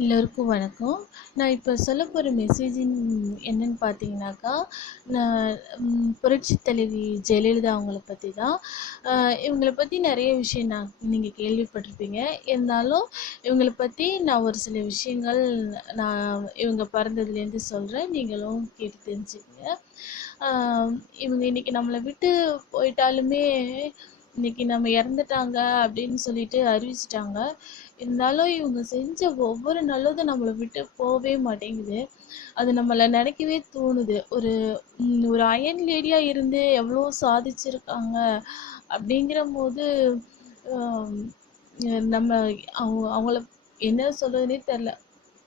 எல்லோருக்கும் வணக்கம். நான் இப்போ சொல்ல போகிற மெசேஜின் என்னன்னு பார்த்தீங்கன்னாக்கா நான் புரட்சி தலைவி ஜெயலலிதா அவங்கள பற்றி தான். இவங்களை இவங்கள பற்றி நிறைய விஷயம் நான் நீங்கள் கேள்விப்பட்டிருப்பீங்க. இருந்தாலும் இவங்கள பற்றி நான் ஒரு சில விஷயங்கள் நான் இவங்க பிறந்ததுலேருந்து சொல்கிறேன் நீங்களும் கேட்டு தெரிஞ்சுக்கங்க. இவங்க இன்னைக்கு நம்மளை விட்டு போயிட்டாலுமே இன்னைக்கு நம்ம இறந்துட்டாங்க அப்படின்னு சொல்லிட்டு அறிவிச்சிட்டாங்க. இருந்தாலும் இவங்க செஞ்ச ஒவ்வொரு நல்லதும் நம்மளை விட்டு போகவே மாட்டேங்குது. அது நம்மளை நினைக்கவே தோணுது. ஒரு ஒரு அயன் லேடியாக இருந்து எவ்வளோ சாதிச்சிருக்காங்க அப்படிங்கிற போது நம்ம அவங்க அவங்கள என்ன சொல்றதுனே தெரில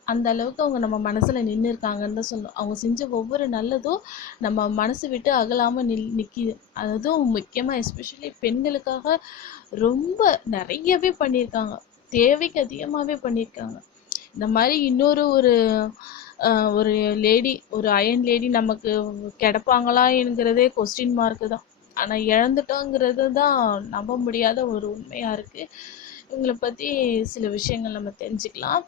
அந்த அளவுக்கு அவங்க நம்ம மனசில் நின்று இருக்காங்கன்னு தான் சொல்லணும். அவங்க செஞ்ச ஒவ்வொரு நல்லதும் நம்ம மனசு விட்டு அகலாமல் நில் நிற்கிது அதுவும் முக்கியமாக எஸ்பெஷலி பெண்களுக்காக ரொம்ப நிறையவே பண்ணியிருக்காங்க. தேவைக்கு அதிகமாகவே பண்ணியிருக்காங்க இந்த மாதிரி இன்னொரு ஒரு ஒரு லேடி ஒரு அயன் லேடி நமக்கு கிடைப்பாங்களா என்கிறதே கொஸ்டின் மார்க்கு தான். ஆனால் இழந்துட்டோங்கிறது தான் நம்ப முடியாத ஒரு உண்மையாக இருக்குது இவங்களை பற்றி சில விஷயங்கள் நம்ம தெரிஞ்சுக்கலாம்.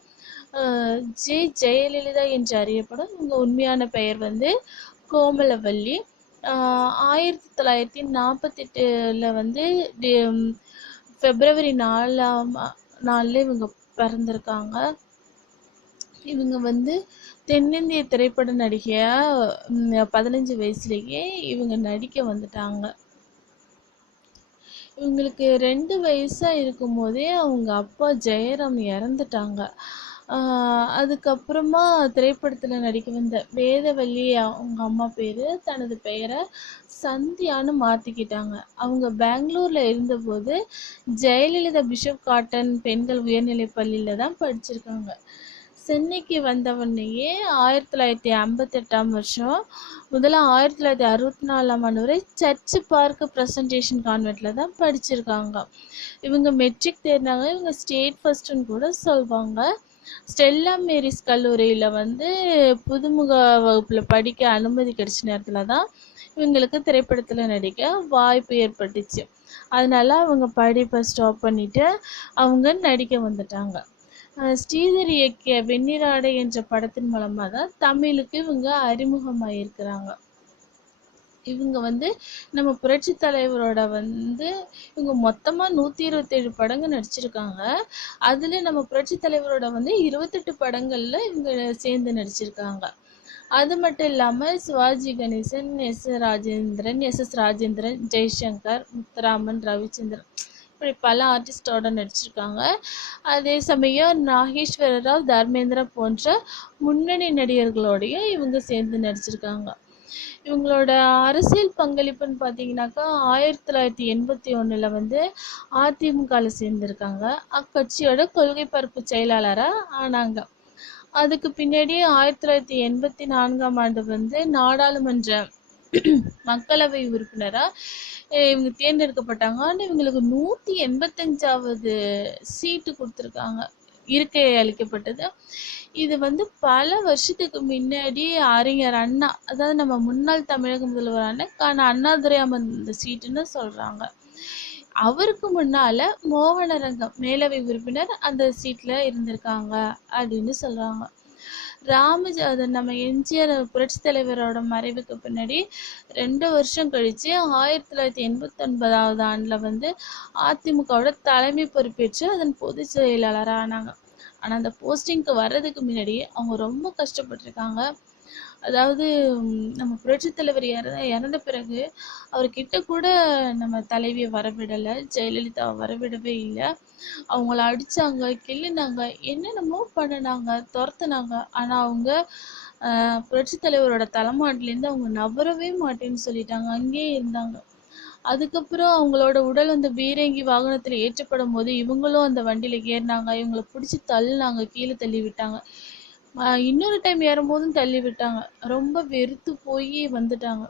ஆஹ், ஜே ஜெயலலிதா என்று அறியப்படும் இவங்க உண்மையான பெயர் வந்து கோமலவல்லி. ஆயிரத்தி தொள்ளாயிரத்தி நாற்பத்தெட்டில் வந்து ஃபெப்ரவரி பிப்ரவரி நாலாம் நாளில் இவங்க பிறந்திருக்காங்க. இவங்க வந்து தென்னிந்திய திரைப்பட நடிகையாக பதினஞ்சு வயசுலேயே இவங்க நடிக்க வந்துட்டாங்க. இவங்களுக்கு ரெண்டு வயசாக இருக்கும்போதே அவங்க அப்பா ஜெயராம் இறந்துட்டாங்க. அதுக்கப்புறமா திரைப்படத்தில் நடிக்க வந்த வேதவல்லி அவங்க அம்மா பேர் தனது பெயரை சந்தியான்னு மாற்றிக்கிட்டாங்க அவங்க பெங்களூரில் இருந்தபோது ஜெயலலிதா பிஷப் காட்டன் பெண்கள் உயர்நிலை பள்ளியில் தான் படிச்சிருக்காங்க. சென்னைக்கு வந்தவொடனேயே ஆயிரத்தி தொள்ளாயிரத்தி ஐம்பத்தெட்டாம் வருஷம் முதல்ல ஆயிரத்தி தொள்ளாயிரத்தி அறுபத்தி நாலாம் ஆண்டு வரை சர்ச்சு பார்க் ப்ரெசன்டேஷன் கான்வெண்ட்டில் தான் படிச்சிருக்காங்க. இவங்க மெட்ரிக் தேர்ந்தாங்க இவங்க ஸ்டேட் ஃபர்ஸ்ட்னு கூட சொல்லுவாங்க ஸ்டெல்லா மேரிஸ் கல்லூரியில் வந்து புதுமுக வகுப்பில் படிக்க அனுமதி கிடைச்ச நேரத்தில் தான் இவங்களுக்கு திரைப்படத்தில் நடிக்க வாய்ப்பு ஏற்பட்டுச்சு. அதனால அவங்க படிப்பை ஸ்டாப் பண்ணிட்டு அவங்க நடிக்க வந்துட்டாங்க. ஸ்ரீதர் இயக்கிய வெண்ணிராடை என்ற படத்தின் மூலமாக தான் தமிழுக்கு இவங்க அறிமுகமாயிருக்கிறாங்க. இவங்க வந்து நம்ம புரட்சி தலைவரோட வந்து இவங்க மொத்தமாக நூற்றி இருபத்தேழு படங்கள் நடிச்சிருக்காங்க. அதில் நம்ம புரட்சி தலைவரோட வந்து இருபத்தெட்டு படங்களில் இவங்க சேர்ந்து நடிச்சிருக்காங்க. அது மட்டும் இல்லாமல் Sivaji Ganesan S Rajendran S S Rajendran Jaishankar Muthuraman Ravichandran இப்படி பல ஆர்டிஸ்டோட நடிச்சிருக்காங்க. அதே சமயம் நாகேஸ்வர ராவ் தர்மேந்திரா போன்ற முன்னணி நடிகர்களோடையும் இவங்க சேர்ந்து நடிச்சிருக்காங்க. இவங்களோட அரசியல் பங்களிப்புன்னு பார்த்தீங்கன்னாக்கா ஆயிரத்தி தொள்ளாயிரத்தி எண்பத்தி ஒன்றில் வந்து அதிமுகவில் சேர்ந்திருக்காங்க. அக்கட்சியோட கொள்கை பரப்பு செயலாளராக ஆனாங்க. அதுக்கு பின்னாடி ஆயிரத்தி தொள்ளாயிரத்தி எண்பத்தி நான்காம் ஆண்டு வந்து நாடாளுமன்ற மக்களவை உறுப்பினராக இவங்க தேர்ந்தெடுக்கப்பட்டாங்க. ஆனால் இவங்களுக்கு நூற்றி எண்பத்தஞ்சாவது சீட்டு கொடுத்துருக்காங்க. இருக்கை அளிக்கப்பட்டது. இது வந்து பல வருஷத்துக்கு முன்னாடி அறிஞர் அண்ணா அதாவது நம்ம முன்னாள் தமிழக முதல்வரான கான அண்ணாதுரை அமர்ந்த சீட்டுன்னு சொல்கிறாங்க அவருக்கு முன்னால மோகனரங்கம் மேலவை உறுப்பினர் அந்த சீட்ல இருந்திருக்காங்க அப்படின்னு சொல்றாங்க. ராமஜ அது நம்ம எம்ஜிஆர் புரட்சி தலைவரோட மறைவுக்கு பின்னாடி ரெண்டு வருஷம் கழிச்சு ஆயிரத்தி தொள்ளாயிரத்தி எண்பத்தி ஒன்பதாவது ஆண்டுல வந்து அதிமுகவோட தலைமை பொறுப்பேற்று அதன் பொதுச் செயலாளராக ஆனாங்க ஆனால் அந்த போஸ்டிங்க்கு வர்றதுக்கு முன்னாடி அவங்க ரொம்ப கஷ்டப்பட்டிருக்காங்க. அதாவது நம்ம புரட்சி தலைவர் இற இறந்த பிறகு அவர்கிட்ட கூட நம்ம தலைவியை வரவிடலை ஜெயலலிதாவை வரவிடவே இல்லை. அவங்கள அடிச்சாங்க கிள்ளினாங்க என்னென்னமோ பண்ணினாங்க துரத்துனாங்க. ஆனால் அவங்க ஆஹ், தலைவரோட தலைமாட்டிலேருந்து அவங்க நபரவே மாட்டேன்னு சொல்லிட்டாங்க. அங்கேயே இருந்தாங்க. அதுக்கப்புறம் அவங்களோட உடல் அந்த பீரங்கி வாகனத்தில் ஏற்றப்படும் போது இவங்களும் அந்த வண்டியில் ஏறினாங்க. இவங்களை பிடிச்சி தள்ளினாங்க கீழே தள்ளி விட்டாங்க. இன்னொரு டைம் ஏறும்போதும் தள்ளி விட்டாங்க. ரொம்ப வெறுத்து போய் வந்துட்டாங்க.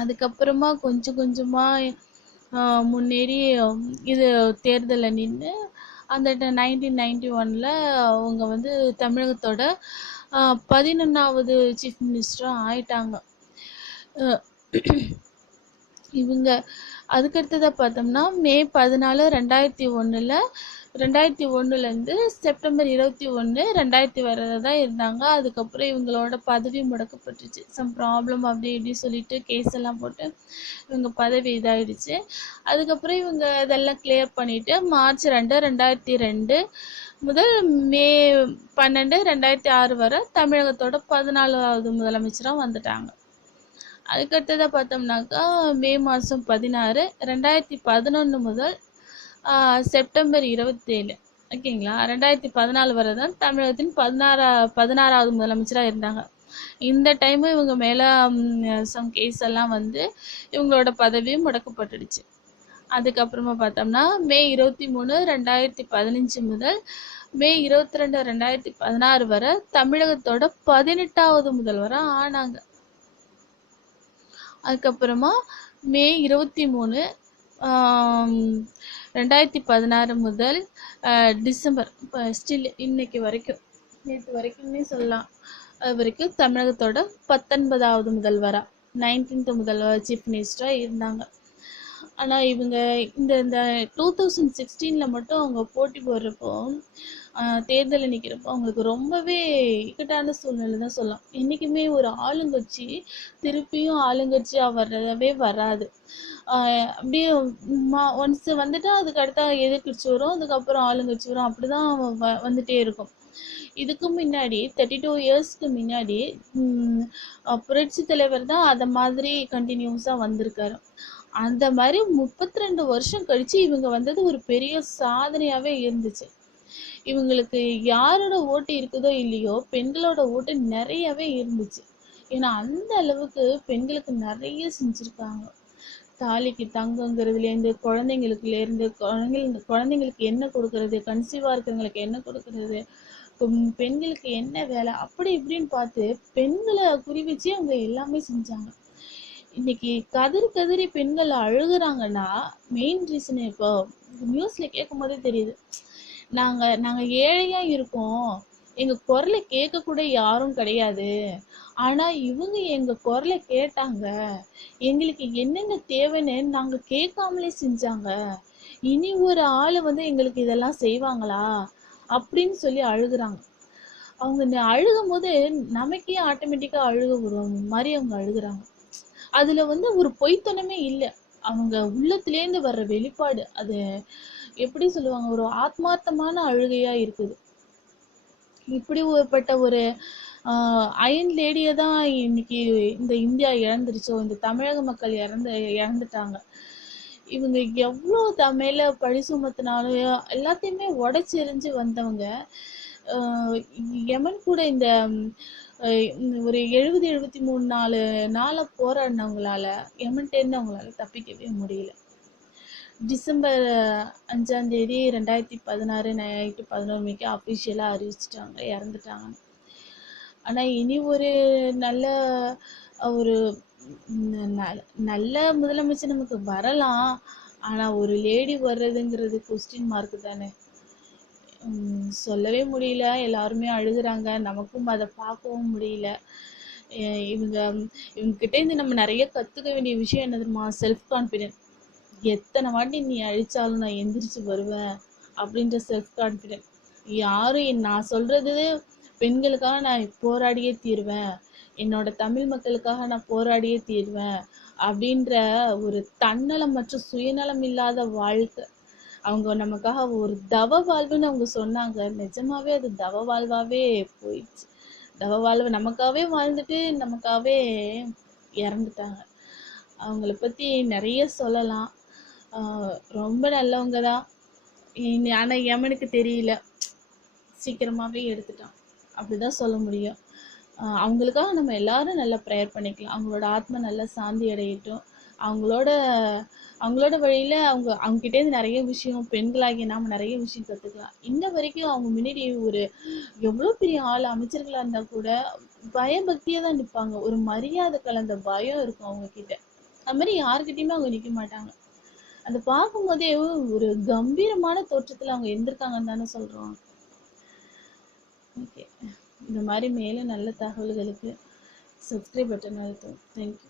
அதுக்கப்புறமா கொஞ்சம் கொஞ்சமாக முன்னேறி இது தேர்தலில் நின்று அந்த நைன்டீன் நைன்டி ஒனில் அவங்க வந்து தமிழகத்தோட பதினொன்றாவது சீஃப் மினிஸ்டரும் ஆயிட்டாங்க. இவங்க அதுக்கடுத்ததாக பார்த்தோம்னா மே பதினாலு ரெண்டாயிரத்தி ஒன்றில் ரெண்டாயிரத்தி ஒன்றுலேருந்து செப்டம்பர் இருபத்தி ஒன்று ரெண்டாயிரத்தி வரதை தான் இருந்தாங்க. அதுக்கப்புறம் இவங்களோட பதவி முடக்கப்பட்டுச்சு. சம் ப்ராப்ளம் அப்படி இப்படி சொல்லிட்டு கேஸ் எல்லாம் போட்டு இவங்க பதவி இதாயிடுச்சு. அதுக்கப்புறம் இவங்க இதெல்லாம் கிளியர் பண்ணிட்டு மார்ச் ரெண்டு ரெண்டாயிரத்தி ரெண்டு முதல் மே பன்னெண்டு ரெண்டாயிரத்தி ஆறு வரை தமிழகத்தோட பதினாலாவது முதலமைச்சராக வந்துட்டாங்க. அதுக்கடுத்ததாக பார்த்தோம்னாக்கா மே மாதம் பதினாறு ரெண்டாயிரத்தி பதினொன்று முதல் செப்டம்பர் இருபத்தேழு. ஓகேங்களா? ரெண்டாயிரத்தி பதினாலு வரை தான் தமிழகத்தின் பதினாறா பதினாறாவது முதலமைச்சராக இருந்தாங்க. இந்த டைமும் இவங்க மேலே சம் கேஸ் எல்லாம் வந்து இவங்களோட பதவியும் முடக்கப்பட்டுடுச்சு. அதுக்கப்புறமா பார்த்தோம்னா மே இருபத்தி மூணு ரெண்டாயிரத்தி பதினஞ்சு முதல் மே இருபத்தி ரெண்டு ரெண்டாயிரத்தி பதினாறு வரை தமிழகத்தோட பதினெட்டாவது முதல்வராக ஆனாங்க. அதுக்கப்புறமா மே இருபத்தி மூணு ரெண்டாயிரத்தி பதினாறு முதல் டிசம்பர் இப்போ ஸ்டில் இன்னைக்கு வரைக்கும் நேற்று வரைக்கும்னே சொல்லலாம். அது வரைக்கும் தமிழகத்தோட பத்தொன்பதாவது முதல்வராக நைன்டீன்த் முதல்வர் சீஃப் மினிஸ்டராக இருந்தாங்க. ஆனால் இவங்க இந்த இந்த டூ தௌசண்ட் சிக்ஸ்டீனில் மட்டும் அவங்க போட்டி போடுறப்போ தேர்தலில் நிற்கிறப்போ அவங்களுக்கு ரொம்பவே இக்கட்டான சூழ்நிலை தான் சொல்லலாம். என்றைக்குமே ஒரு ஆளுங்கட்சி திருப்பியும் ஆளுங்கட்சியாக வர்றதவே வராது. அப்படியே மா ஒன்ஸ் வந்துட்டா அதுக்கு அடுத்த எதிர்கட்சி வரும் அதுக்கப்புறம் ஆளுங்கட்சி வரும் அப்படி தான் வ வந்துட்டே இருக்கும். இதுக்கு முன்னாடி தேர்ட்டி டூ இயர்ஸ்க்கு முன்னாடி புரட்சி தலைவர் தான் அதை மாதிரி கண்டினியூஸாக வந்திருக்காரு. அந்த மாதிரி முப்பத்தி ரெண்டு வருஷம் கழிச்சு இவங்க வந்தது ஒரு பெரிய சாதனையாகவே இருந்துச்சு. இவங்களுக்கு யாரோட ஓட்டு இருக்குதோ இல்லையோ பெண்களோட ஓட்டு நிறையவே இருந்துச்சு. ஏன்னா அந்த அளவுக்கு பெண்களுக்கு நிறைய செஞ்சுருக்காங்க. தாலிக்கு தங்கங்கிறதுலேருந்து குழந்தைங்களுக்குலேருந்து குழந்தைங்க குழந்தைங்களுக்கு என்ன கொடுக்கறது கன்சீவாக இருக்கிறவங்களுக்கு என்ன கொடுக்கறது பெண்களுக்கு என்ன வேலை அப்படி இப்படின்னு பார்த்து பெண்களை குறி வச்சு அவங்க எல்லாமே செஞ்சாங்க. இன்னைக்கு கதறி கதறி பெண்கள் அழுகுறாங்கன்னா மெயின் ரீசன் இப்போ நியூஸ்ல கேட்கும் போதே தெரியுது. நாங்க நாங்க ஏழையா இருக்கோம். எங்க குரலை கேட்க கூட யாரும் கிடையாது. ஆனா இவங்க எங்க குரலை கேட்டாங்க. எங்களுக்கு என்னென்ன தேவைன்னு நாங்க கேட்காமலே செஞ்சாங்க. இனி ஒரு ஆளு வந்து எங்களுக்கு இதெல்லாம் செய்வாங்களா? அப்படின்னு சொல்லி அழுகுறாங்க. அவங்க அழுகும் போது நமக்கே ஆட்டோமேட்டிக்கா அழுக வரும். மாதிரி அவங்க அழுகுறாங்க. அதுல வந்து ஒரு பொய்த்தனமே இல்லை. அவங்க உள்ளத்திலேருந்து வர்ற வெளிப்பாடு அது எப்படி சொல்லுவாங்க ஒரு ஆத்மார்த்தமான அழுகையா இருக்குது. இப்படி ஒருப்பட்ட ஒரு அயன் லேடியை தான் இன்னைக்கு இந்த இந்தியா இழந்துருச்சோ இந்த தமிழக மக்கள் இறந்து இறந்துட்டாங்க. இவங்க எவ்வளோ தமையில பழி சுமத்தினாலும் எல்லாத்தையுமே உடச்சி எரிஞ்சு வந்தவங்க யமன் கூட இந்த ஒரு எழுபது எழுபத்தி மூணு நாலு நாளை போராடினவங்களால யமன்டேருந்து அவங்களால தப்பிக்கவே முடியல. டிசம்பர் அஞ்சாம் தேதி ரெண்டாயிரத்தி பதினாறு நைட்டு பதினோரு மணிக்கு அஃபிஷியலாக அறிவிச்சிட்டாங்க இறந்துட்டாங்கன்னு ஆனால் இனி ஒரு நல்ல ஒரு ந- நல்ல முதலமைச்சர் நமக்கு வரலாம். ஆனால் ஒரு லேடி வர்றதுங்கிறது கொஸ்டின் மார்க் தானே. சொல்லவே முடியல. எல்லாருமே அழுகுறாங்க. நமக்கும் அதை பார்க்கவும் முடியல. இவங்க இவங்க இருந்து நம்ம நிறைய கத்துக்க வேண்டிய விஷயம் என்ன தெரியுமா? செல்ஃப் கான்ஃபிடென்ட் எத்தனை வாட்டி நீ அழிச்சாலும் நான் எந்திரிச்சு வருவேன் அப்படின்ற செல்ஃப் கான்ஃபிடென்ட் யாரும் நான் சொல்றது பெண்களுக்காக நான் போராடியே தீருவேன். என்னோட தமிழ் மக்களுக்காக நான் போராடியே தீருவேன் அப்படின்ற ஒரு தன்னலம் மற்றும் சுயநலம் இல்லாத வாழ்க்கை அவங்க நமக்காக ஒரு தவ வாழ்வுன்னு அவங்க சொன்னாங்க. நிஜமாவே அது தவ வாழ்வாவே போயிடுச்சு. தவ வாழ்வு நமக்காகவே வாழ்ந்துட்டு நமக்காகவே இறந்துட்டாங்க. அவங்கள பத்தி நிறைய சொல்லலாம். ரொம்ப நல்லவங்க தான். ஆனா எமனுக்கு தெரியல. சீக்கிரமாவே எடுத்துட்டான். அப்படிதான் சொல்ல முடியும். அவங்களுக்காக நம்ம எல்லாரும் நல்லா ப்ரேயர் பண்ணிக்கலாம். அவங்களோட ஆத்மா நல்லா சாந்தி அடையட்டும். அவங்களோட அவங்களோட வழியில அவங்க அவங்க கிட்ட இருந்து நிறைய விஷயம் பெண்களாகிய நாம நிறைய விஷயம் கத்துக்கலாம். இன்ன வரைக்கும் அவங்க முன்னாடி ஒரு எவ்வளவு பெரிய ஆள் அமைச்சர்களா இருந்தா கூட பயபக்தியா தான் நிப்பாங்க. ஒரு மரியாதை கலந்த பயம் இருக்கும் அவங்க கிட்ட அது மாதிரி யாருக்கிட்டயுமே அவங்க நிக்க மாட்டாங்க. அதை பார்க்கும்போதே ஒரு கம்பீரமான தோற்றத்துல அவங்க இருந்திருக்காங்கன்னு தானே சொல்றோம். ஓகே இந்த மாதிரி மேலும் நல்ல தகவல்களுக்கு சப்ஸ்கிரைப் பட்டன் அழுத்தும் தேங்க்யூ